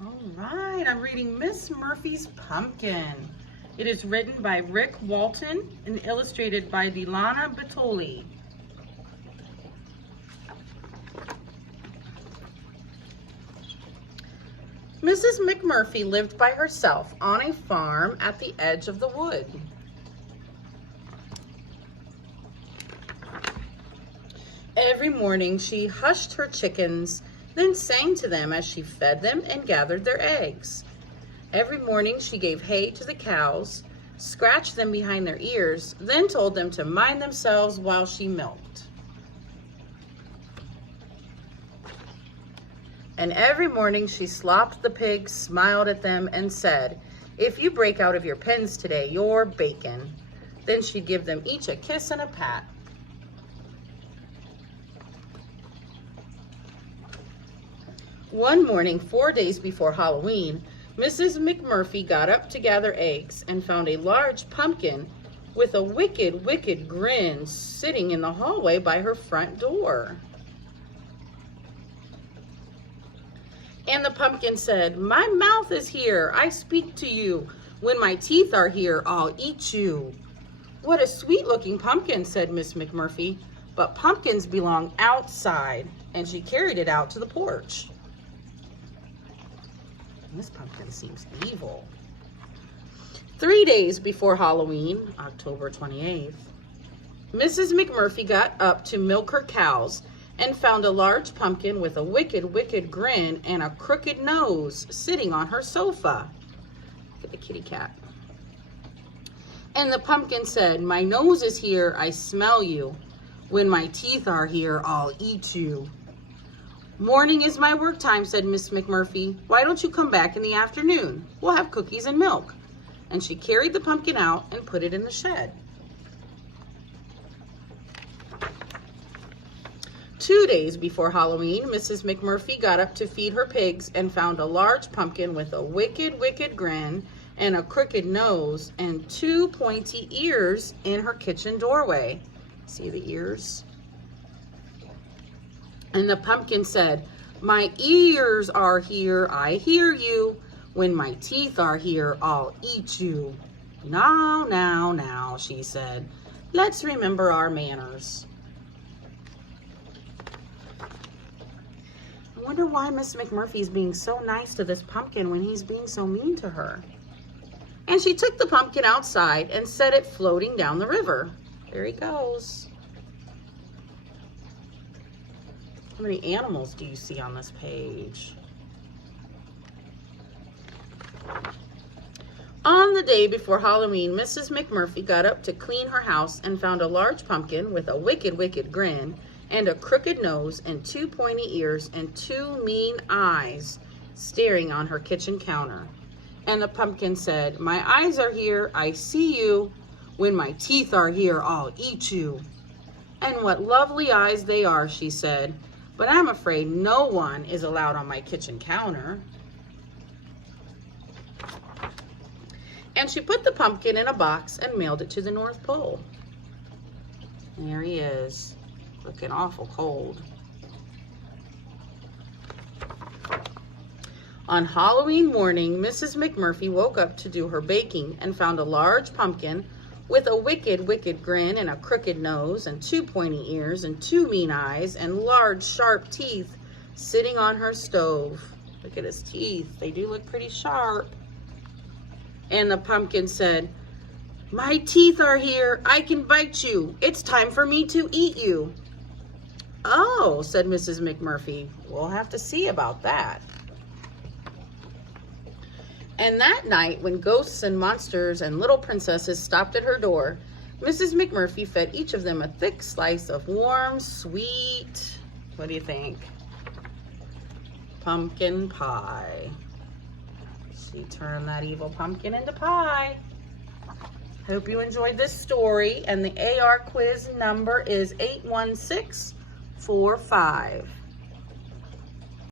All right, I'm reading Miss Murphy's Pumpkin. It is written by Rick Walton and illustrated by Delana Bertoli. Mrs. McMurphy lived by herself on a farm at the edge of the wood. Every morning she hushed her chickens, then sang to them as she fed them and gathered their eggs. Every morning she gave hay to the cows, scratched them behind their ears, then told them to mind themselves while she milked. And every morning she slopped the pigs, smiled at them, and said, "If you break out of your pens today, you're bacon." Then she'd give them each a kiss and a pat. One morning, 4 days before Halloween, Mrs. McMurphy got up to gather eggs and found a large pumpkin with a wicked, wicked grin sitting in the hallway by her front door. And the pumpkin said, "My mouth is here, I speak to you. When my teeth are here, I'll eat you." "What a sweet-looking pumpkin," said Miss McMurphy, "but pumpkins belong outside." And she carried it out to the porch. This pumpkin seems evil. 3 days before Halloween, October 28th, Mrs. McMurphy got up to milk her cows and found a large pumpkin with a wicked, wicked grin and a crooked nose sitting on her sofa. Look at the kitty cat. And the pumpkin said, "My nose is here, I smell you. When my teeth are here, I'll eat you." "Morning is my work time," said Miss McMurphy. "Why don't you come back in the afternoon? We'll have cookies and milk." And she carried the pumpkin out and put it in the shed. 2 days before Halloween, Mrs. McMurphy got up to feed her pigs and found a large pumpkin with a wicked, wicked grin and a crooked nose and 2 pointy ears in her kitchen doorway. See the ears? And the pumpkin said, "My ears are here, I hear you. When my teeth are here, I'll eat you." "Now, now, now," she said, "let's remember our manners." I wonder why Miss McMurphy's being so nice to this pumpkin when he's being so mean to her. And she took the pumpkin outside and set it floating down the river. There he goes. How many animals do you see on this page? On the day before Halloween, Mrs. McMurphy got up to clean her house and found a large pumpkin with a wicked, wicked grin and a crooked nose and 2 pointy ears and 2 mean eyes staring on her kitchen counter. And the pumpkin said, "My eyes are here, I see you. When my teeth are here, I'll eat you." "And what lovely eyes they are," she said, "but I'm afraid no one is allowed on my kitchen counter." And she put the pumpkin in a box and mailed it to the North Pole. There he is, looking awful cold. On Halloween morning, Mrs. McMurphy woke up to do her baking and found a large pumpkin with a wicked, wicked grin and a crooked nose and 2 pointy ears and 2 mean eyes and large, sharp teeth sitting on her stove. Look at his teeth. They do look pretty sharp. And the pumpkin said, "My teeth are here. I can bite you. It's time for me to eat you." "Oh," said Mrs. McMurphy, "we'll have to see about that." And that night, when ghosts and monsters and little princesses stopped at her door, Mrs. McMurphy fed each of them a thick slice of warm, sweet, what do you think? Pumpkin pie. She turned that evil pumpkin into pie. Hope you enjoyed this story, and the AR quiz number is 81645.